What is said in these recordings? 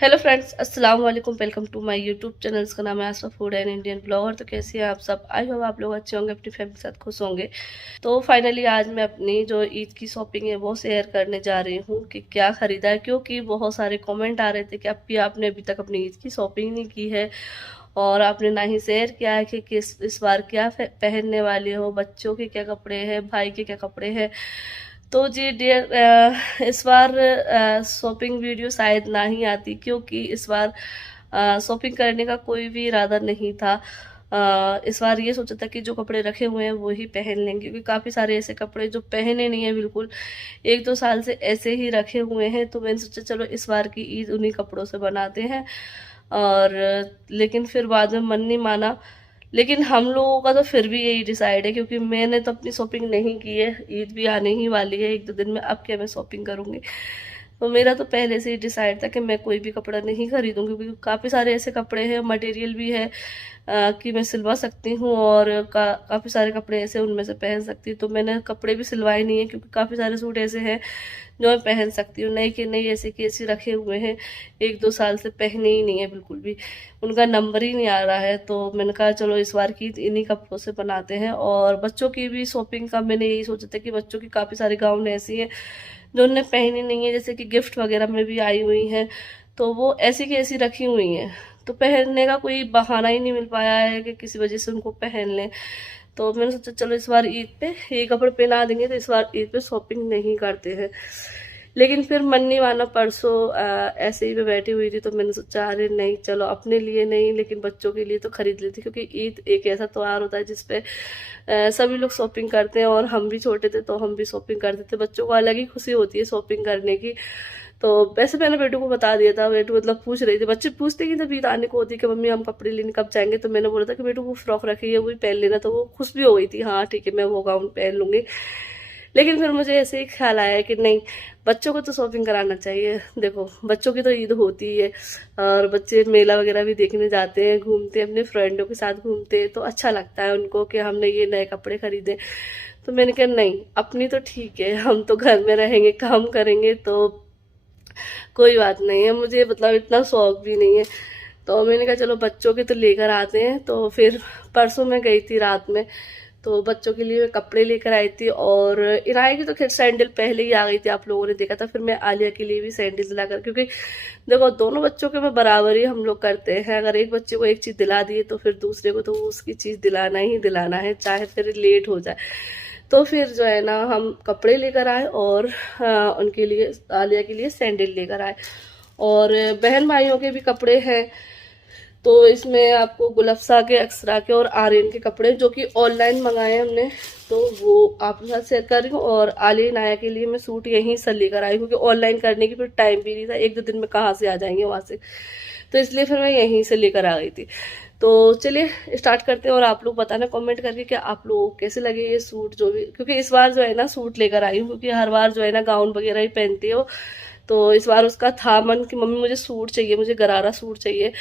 Hello friends, अस्सलाम वालेकुम। Welcome to my YouTube channel. इसका नाम है Asfa food and Indian blogger. तो कैसे हैं आप सब? आई होप आप लोग अच्छे होंगे, अपनी फैमिली के साथ खुश होंगे। तो फाइनली आज मैं अपनी जो ईद की शॉपिंग है वो शेयर करने जा रही हूँ कि क्या ख़रीदा है, क्योंकि बहुत सारे कमेंट आ रहे थे कि आपने अभी तक अपनी ईद की शॉपिंग नहीं की है और आपने ना ही शेयर किया है कि किस इस बार क्या पहनने वाले हो, बच्चों के क्या कपड़े हैं, भाई के क्या कपड़े हैं। तो जी डियर, इस बार शॉपिंग वीडियो शायद ना ही आती, क्योंकि इस बार शॉपिंग करने का कोई भी इरादा नहीं था। इस बार ये सोचा था कि जो कपड़े रखे हुए हैं वो ही पहन लेंगे, क्योंकि काफ़ी सारे ऐसे कपड़े जो पहने नहीं है बिल्कुल, 1-2 साल से ऐसे ही रखे हुए हैं। तो मैंने सोचा चलो इस बार की ईद उन्हीं कपड़ों से बनाते हैं। और लेकिन फिर बाद में मन नहीं माना। लेकिन हम लोगों का तो फिर भी यही डिसाइड है, क्योंकि मैंने तो अपनी शॉपिंग नहीं की है। ईद भी आने ही वाली है 1-2 दिन में, अब क्या मैं शॉपिंग करूँगी। तो मेरा तो पहले से ही डिसाइड था कि मैं कोई भी कपड़ा नहीं खरीदूंगी, क्योंकि काफ़ी सारे ऐसे कपड़े हैं, मटेरियल भी है कि मैं सिलवा सकती हूँ, और काफ़ी सारे कपड़े ऐसे उनमें से पहन सकती हूँ। तो मैंने कपड़े भी सिलवाए नहीं है, क्योंकि काफ़ी सारे सूट ऐसे हैं जो मैं पहन सकती हूँ। नई के नई ऐसे के ऐसे रखे हुए हैं, 1-2 साल से पहने ही नहीं है बिल्कुल भी, उनका नंबर ही नहीं आ रहा है। तो मैंने कहा चलो इस बार की इन्हीं कपड़ों से बनाते हैं। और बच्चों की भी शॉपिंग का मैंने यही सोचा था कि बच्चों की काफ़ी सारी गाउन ऐसी हैं जो उन्हें पहनी नहीं है, जैसे कि गिफ्ट वगैरह में भी आई हुई हैं, तो वो ऐसी की ऐसी रखी हुई हैं। तो पहनने का कोई बहाना ही नहीं मिल पाया है कि किसी वजह से उनको पहन लें। तो मैंने सोचा चलो इस बार ईद पे ये कपड़े पहना देंगे, तो इस बार ईद पे शॉपिंग नहीं करते हैं। लेकिन फिर मन नहीं माना। परसों ऐसे ही मैं बैठी हुई थी, तो मैंने सोचा अरे नहीं, चलो अपने लिए नहीं लेकिन बच्चों के लिए तो खरीद लेती, क्योंकि ईद एक ऐसा त्योहार होता है जिसपे सभी लोग शॉपिंग करते हैं। और हम भी छोटे थे तो हम भी शॉपिंग करते थे, बच्चों को अलग ही खुशी होती है शॉपिंग करने की। तो वैसे मैंने बेटू को बता दिया था, बेटू मतलब पूछ रही थी, बच्चे पूछते कि जब ईद आने को होती है कि मम्मी हम कपड़े लेने कब जाएंगे, तो मैंने बोला था कि बेटू वो फ्रॉक रखी है वही पहन लेना। तो वो खुश भी हो गई थी, हाँ ठीक है मैं वो गाउन पहन लूंगी। लेकिन फिर मुझे ऐसे ही ख्याल आया कि नहीं, बच्चों को तो शॉपिंग कराना चाहिए। देखो बच्चों की तो ईद होती है, और बच्चे मेला वगैरह भी देखने जाते हैं, घूमते हैं, अपने फ्रेंडों के साथ घूमते हैं, तो अच्छा लगता है उनको कि हमने ये नए कपड़े खरीदे। तो मैंने कहा नहीं, अपनी तो ठीक है, हम तो घर में रहेंगे, काम करेंगे, तो कोई बात नहीं है। मुझे मतलब इतना शौक भी नहीं है। तो मैंने कहा चलो बच्चों के तो लेकर आते हैं। तो फिर परसों मैं गई थी रात में, तो बच्चों के लिए मैं कपड़े लेकर आई थी। और इनाया की तो खैर सैंडल पहले ही आ गई थी, आप लोगों ने देखा था। फिर मैं आलिया के लिए भी सैंडल दिलाकर, क्योंकि देखो दोनों बच्चों के में बराबर ही हम लोग करते हैं। अगर एक बच्चे को एक चीज़ दिला दिए तो फिर दूसरे को तो उसकी चीज़ दिलाना ही दिलाना है, चाहे फिर लेट हो जाए। तो फिर जो है ना, हम कपड़े लेकर आए और उनके लिए, आलिया के लिए सैंडल लेकर आए। और बहन भाइयों के भी कपड़े हैं। तो इसमें आपको गुलफ्सा के, अक्सरा के और आर्यन के कपड़े जो कि ऑनलाइन मंगाए हमने, तो वो आपके साथ शेयर कर रही हूँ। और आलिया नाया के लिए मैं सूट यहीं से लेकर आई, क्योंकि ऑनलाइन करने की फिर टाइम भी नहीं था, 1-2 दिन में कहाँ से आ जाएंगे वहाँ से। तो इसलिए फिर मैं यहीं से लेकर आ गई थी। तो चलिए स्टार्ट करते हैं, और आप लोग बताना कमेंट करके कि आप लोगों को कैसे लगे ये सूट जो भी, क्योंकि इस बार जो है ना सूट लेकर आई हूँ, क्योंकि हर बार जो है ना गाउन वगैरह ही पहनती हो। तो इस बार उसका था मन कि मम्मी मुझे सूट चाहिए, मुझे गरारा सूट चाहिए,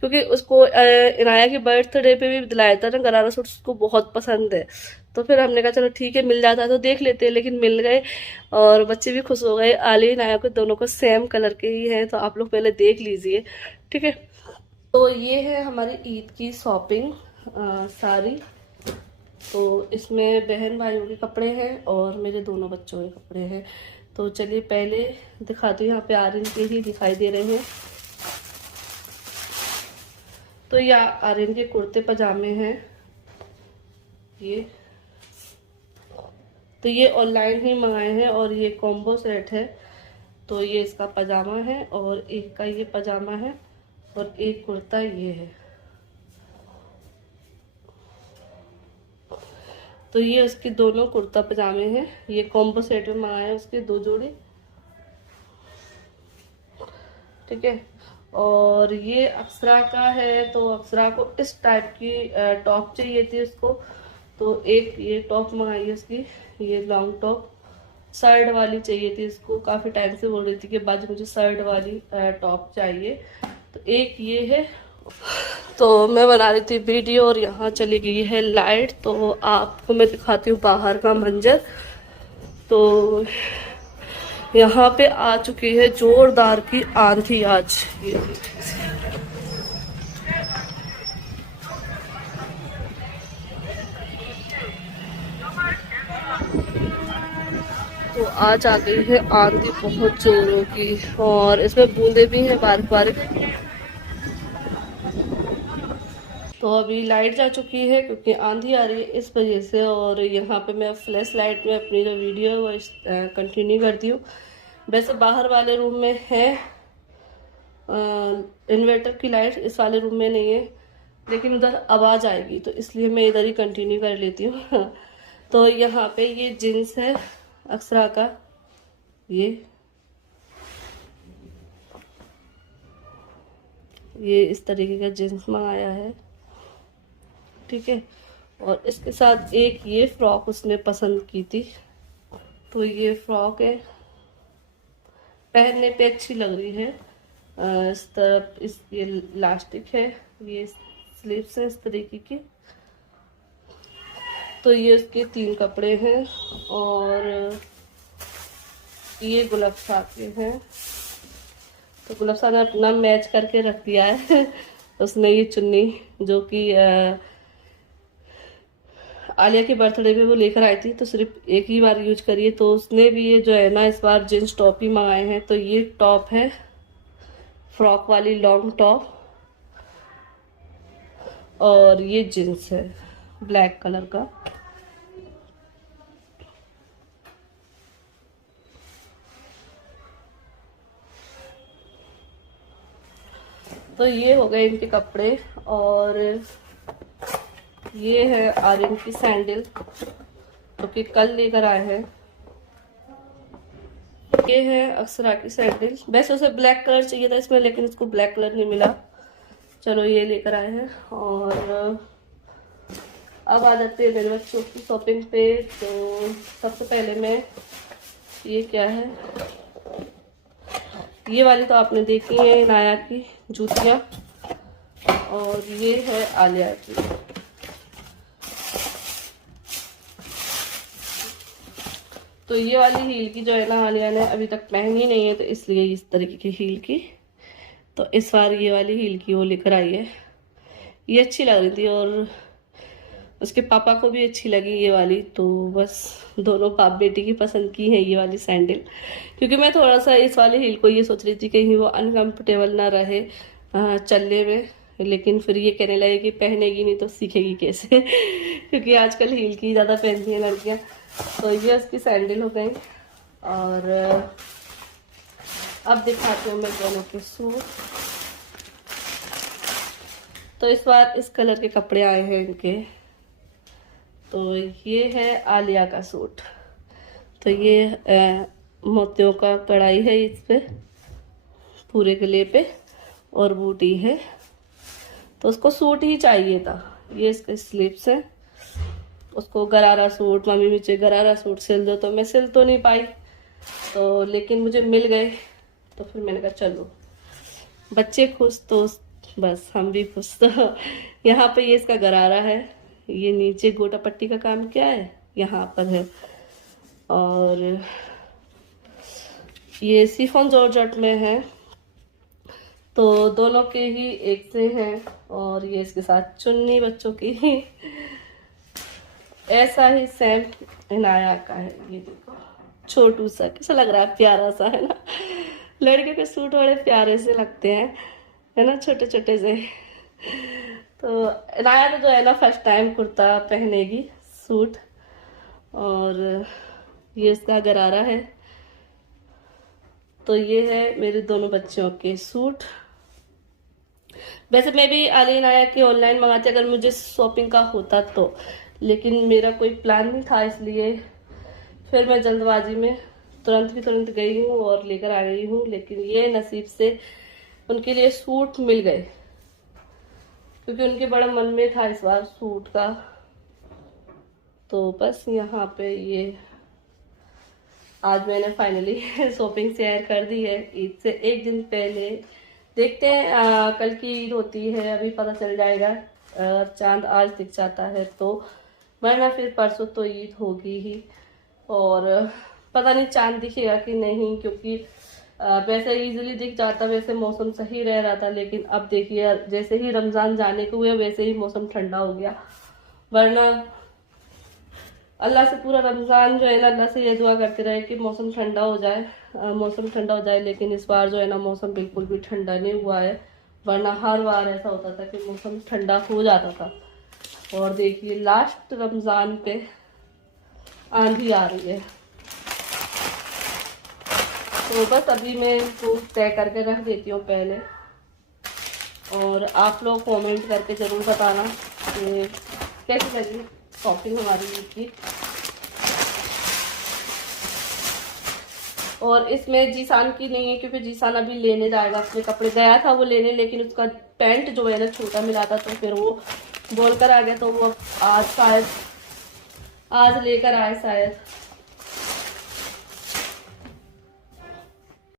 क्योंकि उसको इनाया के बर्थडे पे भी दिलाया था ना गरारा सूट, उसको बहुत पसंद है। तो फिर हमने कहा चलो ठीक है, मिल जाता है तो देख लेते हैं। लेकिन मिल गए और बच्चे भी खुश हो गए। आली इनाया को दोनों को सेम कलर के ही हैं, तो आप लोग पहले देख लीजिए, ठीक है। तो ये है हमारी ईद की शॉपिंग सारी। तो इसमें बहन भाइयों के कपड़े हैं और मेरे दोनों बच्चों के कपड़े हैं। तो चलिए पहले दिखाती हूँ, यहाँ पे आर्यन के ही दिखाई दे रहे हैं। तो ये आर्यन के कुर्ते पजामे हैं ये। तो ये ऑनलाइन ही मंगाए हैं, और ये कॉम्बो सेट है। तो ये इसका पजामा है, और एक का ये पजामा है, और एक कुर्ता ये है। तो ये उसके दोनों कुर्ता पजामे हैं, ये कॉम्बो सेट में मंगाए हैं उसके 2 जोड़ी, ठीक है। और ये अक्सरा का है, तो अक्सरा को इस टाइप की टॉप चाहिए थी उसको। तो एक ये टॉप मंगाई है उसकी, ये लॉन्ग टॉप शर्ट वाली चाहिए थी उसको, काफ़ी टाइम से बोल रही थी कि बाजू मुझे शर्ट वाली टॉप चाहिए। तो एक ये है। तो मैं बना रही थी वीडियो और यहाँ चली गई है लाइट, तो आपको मैं दिखाती हूँ बाहर का मंजर। तो यहाँ पे आ चुकी है जोरदार की आंधी आज। तो आज आ गई है आंधी बहुत जोरों की, और इसमें बूंदे भी हैं बारीक बारीक। तो अभी लाइट जा चुकी है क्योंकि आंधी आ रही है इस वजह से। और यहाँ पे मैं फ्लैश लाइट में अपनी जो वीडियो है वो कंटिन्यू करती हूँ। वैसे बाहर वाले रूम में है इन्वर्टर की लाइट, इस वाले रूम में नहीं है, लेकिन उधर आवाज़ आएगी तो इसलिए मैं इधर ही कंटिन्यू कर लेती हूँ। तो यहाँ पे ये जीन्स है अक्सरा का, ये इस तरीके का जीन्स मंगाया है, ठीक है। और इसके साथ एक ये फ्रॉक उसने पसंद की थी, तो ये फ्रॉक है, पहनने पे अच्छी लग रही है। इस तरफ ये इलास्टिक है, ये स्लीव्स है इस तरीके की। तो ये उसके 3 कपड़े हैं, और ये गुलफ्सा के हैं। तो गुलफ्सा ने अपना मैच करके रख दिया है। उसने ये चुन्नी जो कि आलिया के बर्थडे पे वो लेकर आई थी, तो सिर्फ एक ही बार यूज करी है। तो उसने भी ये जो है ना इस बार जींस टॉप ही मंगाए हैं। तो ये टॉप है फ्रॉक वाली लॉन्ग टॉप, और ये जींस है ब्लैक कलर का। तो ये हो गए इनके कपड़े। और ये है आर्यन की सैंडल जो कि कल लेकर आए हैं। ये है अक्सरा की सैंडल, वैसे उसे ब्लैक कलर चाहिए था इसमें, लेकिन उसको ब्लैक कलर नहीं मिला, चलो ये लेकर आए हैं। और अब आ जाते हैं मेरे बच्चों की शॉपिंग पे। तो सबसे पहले मैं, ये क्या है, ये वाली तो आपने देखी है नाया की जूतियाँ, और ये है आलिया की। तो ये वाली हील की जो है ना आलिया ने अभी तक पहनी नहीं है, तो इसलिए इस तरीके की हील की, तो इस बार ये वाली हील की वो लेकर आई है। ये अच्छी लग रही थी और उसके पापा को भी अच्छी लगी ये वाली, तो बस दोनों बाप बेटी की पसंद की है ये वाली सैंडल। क्योंकि मैं थोड़ा सा इस वाली हील को ये सोच रही थी कहीं वो अनकंफर्टेबल ना रहे चलने में, लेकिन फिर ये कहने लगे कि पहनेगी नहीं तो सीखेगी कैसे। क्योंकि आजकल हील की ज़्यादा पहनती हैं लड़कियाँ। तो ये उसकी सैंडल हो गई। और अब दिखाती हूँ मैं दोनों के सूट। तो इस बार इस कलर के कपड़े आए हैं इनके। तो ये है आलिया का सूट। तो ये मोतियों का कढ़ाई है इस पे पूरे गले पे, और बूटी है। तो उसको सूट ही चाहिए था। ये इसके स्लीव्स है। उसको गरारा सूट, मम्मी मुझे गरारा सूट सिल दो, तो मैं सिल तो नहीं पाई, तो लेकिन मुझे मिल गए। तो फिर मैंने कहा चलो बच्चे खुश तो बस हम भी खुश। तो यहाँ पे ये इसका गरारा है, ये नीचे गोटा पट्टी का काम क्या है यहाँ पर है। और ये शिफॉन जॉर्जेट में है, तो दोनों के ही एक से हैं। और ये इसके साथ चुन्नी बच्चों की ही ऐसा ही सेम इनाया का है। ये देखो छोटू सा, कैसा लग रहा है, प्यारा सा है ना। लड़के के सूट बड़े प्यारे से लगते हैं, है ना, छोटे छोटे से। तो इनाया तो जो है ना फर्स्ट टाइम कुर्ता पहनेगी सूट। और ये इसका गरारा है। तो ये है मेरे दोनों बच्चों के सूट। वैसे मैं भी आलिया इनाया के ऑनलाइन मंगाती अगर मुझे शॉपिंग का होता तो, लेकिन मेरा कोई प्लान नहीं था, इसलिए फिर मैं जल्दबाजी में तुरंत की तुरंत गई हूँ और लेकर आ गई हूँ। लेकिन ये नसीब से उनके लिए सूट मिल गए, क्योंकि उनके बड़ा मन में था इस बार सूट का। तो बस यहाँ पे ये आज मैंने फाइनली शॉपिंग शेयर कर दी है ईद से एक दिन पहले। देखते हैं कल की ईद होती है, अभी पता चल जाएगा। चांद आज दिख जाता है तो, वरना फिर परसों तो ईद होगी ही। और पता नहीं चांद दिखेगा कि नहीं, क्योंकि वैसे इजीली दिख जाता, वैसे मौसम सही रह रहा था। लेकिन अब देखिए जैसे ही रमज़ान जाने को हुए वैसे ही मौसम ठंडा हो गया। वरना अल्लाह से पूरा रमज़ान जो है ना, अल्लाह से ये दुआ करते रहे कि मौसम ठंडा हो जाए, मौसम ठंडा हो जाए। लेकिन इस बार जो है ना मौसम बिल्कुल भी ठंडा नहीं हुआ है। वरना हर बार ऐसा होता था कि मौसम ठंडा हो जाता था। और देखिए लास्ट रमज़ान पे आंधी आ रही है। तो बस अभी मैं इसको तय करके रख देती हूँ पहले, और आप लोग कमेंट करके ज़रूर बताना कि कैसी लगी शॉपिंग हमारी ईद की। और इसमें जीसान की नहीं है, क्योंकि जीसान अभी लेने जाएगा अपने कपड़े, गया था वो लेने, लेकिन उसका पैंट जो है ना छोटा मिला था, तो फिर वो बोल कर आ गया। तो वो आज शायद आज लेकर आए शायद।